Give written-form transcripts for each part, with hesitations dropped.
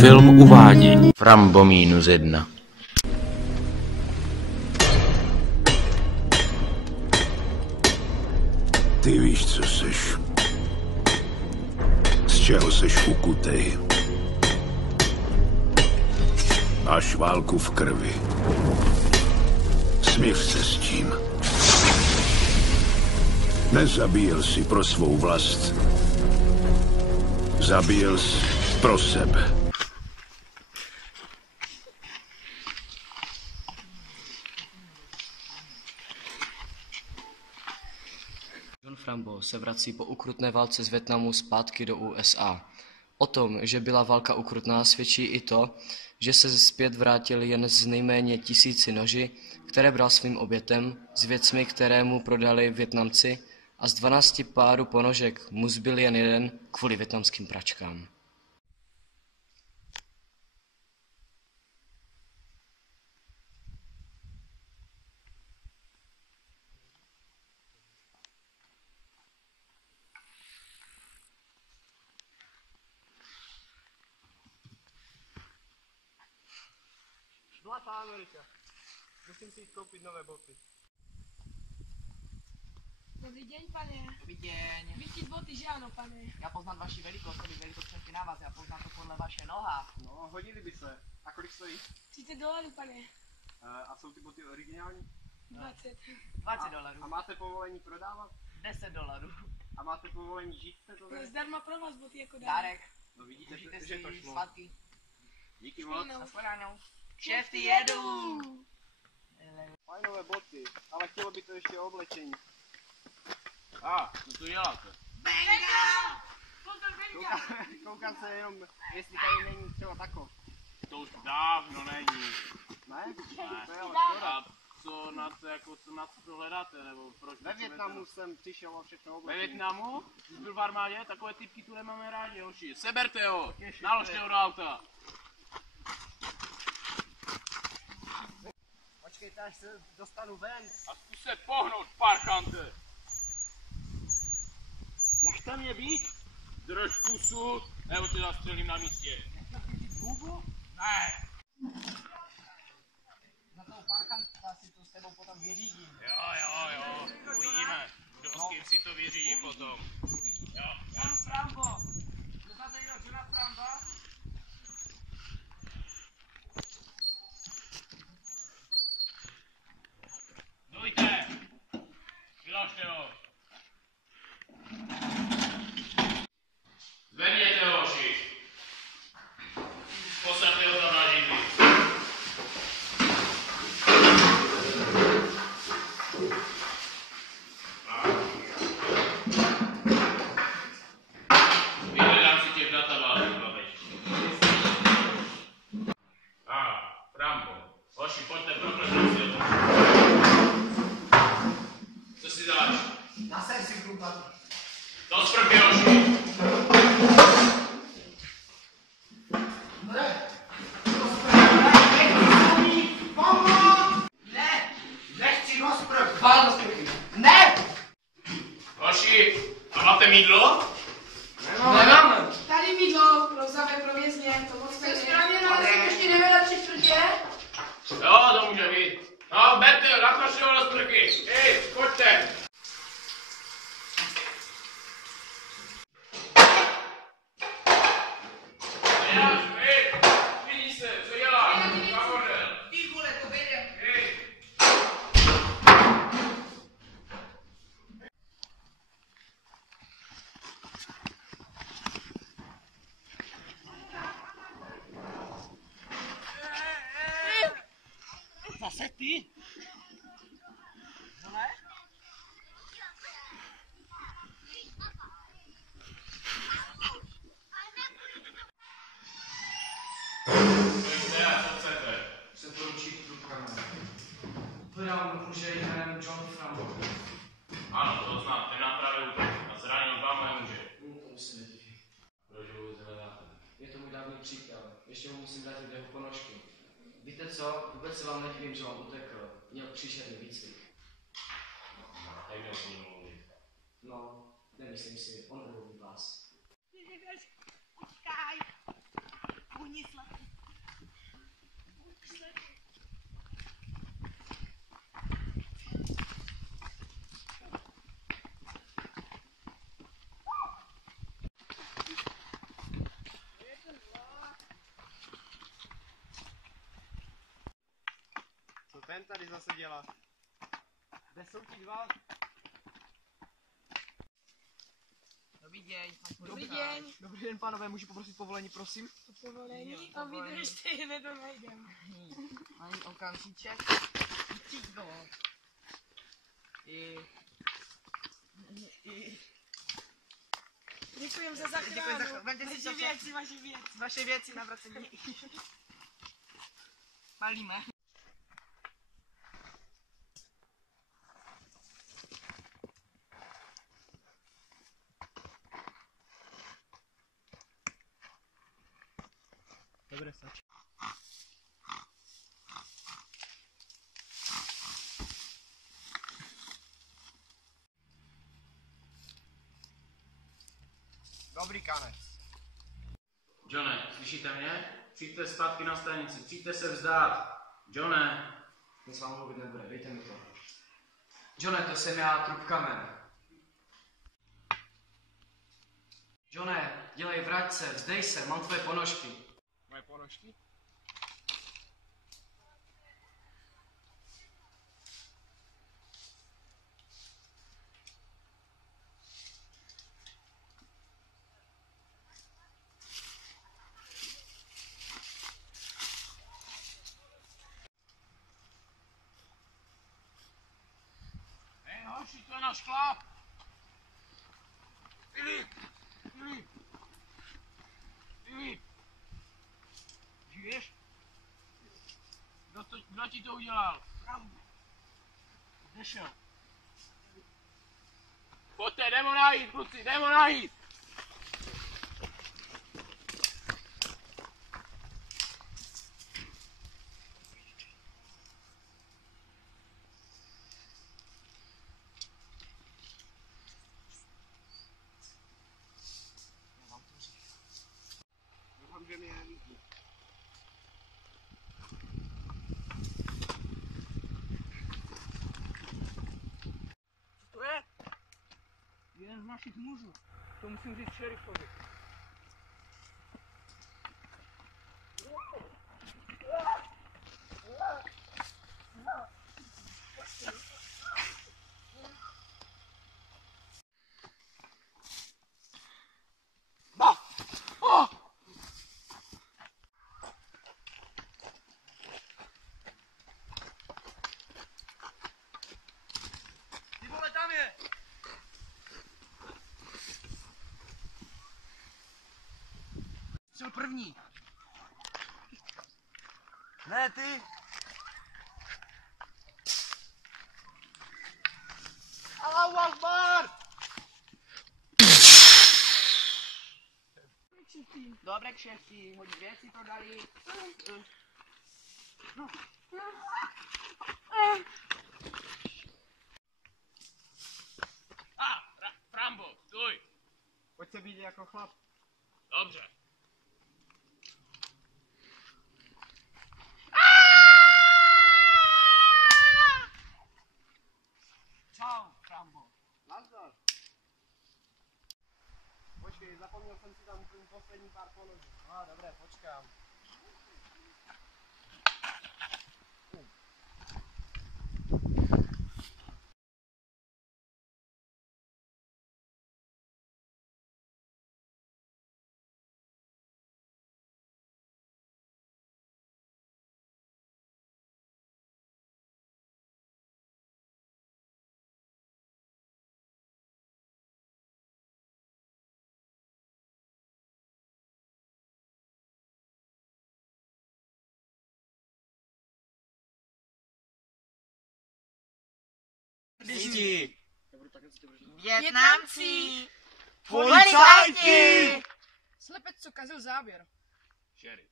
Film uvádí Frambo -1. Ty víš, co seš. Z čeho seš ukutej. Máš válku v krvi. Smiř se s tím. Nezabíjel si pro svou vlast. Zabíjel jsi pro sebe. John Frambo se vrací po ukrutné válce z Vietnamu zpátky do USA. O tom, že byla válka ukrutná, svědčí i to, že se zpět vrátil jen s nejméně 1000 noži, které bral svým obětem, s věcmi, které mu prodali Vietnamci, a z 12 párů ponožek mu zbyl jen jeden kvůli vietnamským pračkám. Zlatá Amerika. Musím si jít koupit nové boty. Dobrý deň, pane. Dobrý deň. Vytiť boty, že áno, pane? Já poznám vaši velikost, to bych velikost přesně na vás, já poznám to podle vaše noha. No, hodili by se. A kolik stojí? $30, pane. A jsou ty boty originální? 20. $20. A máte povolení prodávat? $10. A máte povolení žít v této To je zemi? zdarma pro vás boty jako Dárek. No vidíte, Držíte že to si šlo. svatky. Díky moc. Nashledanou. Šéfty jedu. Fajnové boty, ale chtělo by to ještě oblečení. Co tu děláte? Koukám se jenom, jestli tady není třeba tako. To už dávno není. Ne? Ne. To je ale škoda. A co na co hledáte, nebo proč? Ve Vietnamu jsem přišel o všechno Ve oblečení. Vietnamu? Jsi byl v armádě? Takové typky tu nemáme rádi, hoši. Seberte ho! Naložte ho do auta! Počkejte, až se dostanu ven. A zkus se pohnout, parchante! Nechte mě být! Drž pusu, nebo tě zastřelím na místě. Hugo? Ne! Za tou parkanta si to s tebou potom vyřídím. Jo, uvidíme, kdo s kým si to vyřídí potom. Jo. John Frambo. Poznáte někdo Johna Framba? Dojte! Vyložte ho! Zvedněte ho, hoši! Posaďte ho tam na židli. Vyhledám si tě v databázi, babečku. Frambo. Hoši, pojďte, proklepnout si ho. Co si dáš? Na srdci krupatý. Do sprchy, hoši! Ne! Nechci do sprch! Pán do sprchy! Ne! Hoši, a máte mýdlo? Nemáme! Tady mydlo, pro vězně, to moc tak správně nás ještě nevěděl 3/4. Jo, to může být. No, berte, natlačte ho do sprchy. Hej, pojďte. Vidí se, co dělá? Na bordel. Ty vole, to vede! Hej. Zase ty? No ne? Pojďte, a co chcete? Jsem poručík Trubkana. Hledám muže jménem John Frambo. Ano, to znám, ten nám právě utekl a zranil 2 moje muže. To se nedivím. Proč ho vůbec hledáte? Je to můj dávný přítel. Ještě mu musím dát jeho ponožky. Víte co? Vůbec se vám nedivím, že vám utekl. Měl příšerný výcvik. Jak měl s ním mluvit? No, nemyslím si, on nevolí vás. Počkaj. Oni sladký. Co ten tady zase dělá? Kde jsou ti dva? Dobrý den. Dobrý den. Dobrý den, pánové, můžu poprosit povolení, prosím? Povolení a vydržte, hned to najdem. Ani okamžíček. Tigo. Děkujem za záchranu. Děkuji za vemte si to. Vaše věci. Vaše věci na vracení. Palíme. Dobré, stačí. Dobrý kanec. Johne, slyšíte mě? Přijďte zpátky na stanici, přijďte se vzdát. Johne. Nic s vámi mluvit nebude, dejte mi to. Johne, to jsem já, trup kamen. Johne, dělej, vrať se, vzdej se, mám tvoje ponožky. Moje ponožky? Hej, hoši, to je náš chlap. Filip! Filip! Filip! Žiješ? Kdo ti to udělal? Kde šel? Pojďte, jdem ho najít, kluci, jdem ho najít! Doufám, že mě nevidí. To je? Jeden z našich mužů. To musím říct šerifovi. Ty vole, tam je! Šel první. Ne, ty! Allahu Akbar! Dobré kšefty, hodně věcí prodali. Frambo, stůj! Pojď se být jako chlap. Dobře. Čau, Frambo. Nazdar. Počkej, zapomněl jsem si tam ten poslední pár ponoží. No, dobré, počkám. Lidi. Větnamci. Policajti! Slepec, co kazil záběr. Šerif.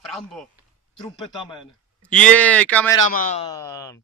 Frambo, trumpetamen. Jej, kameraman!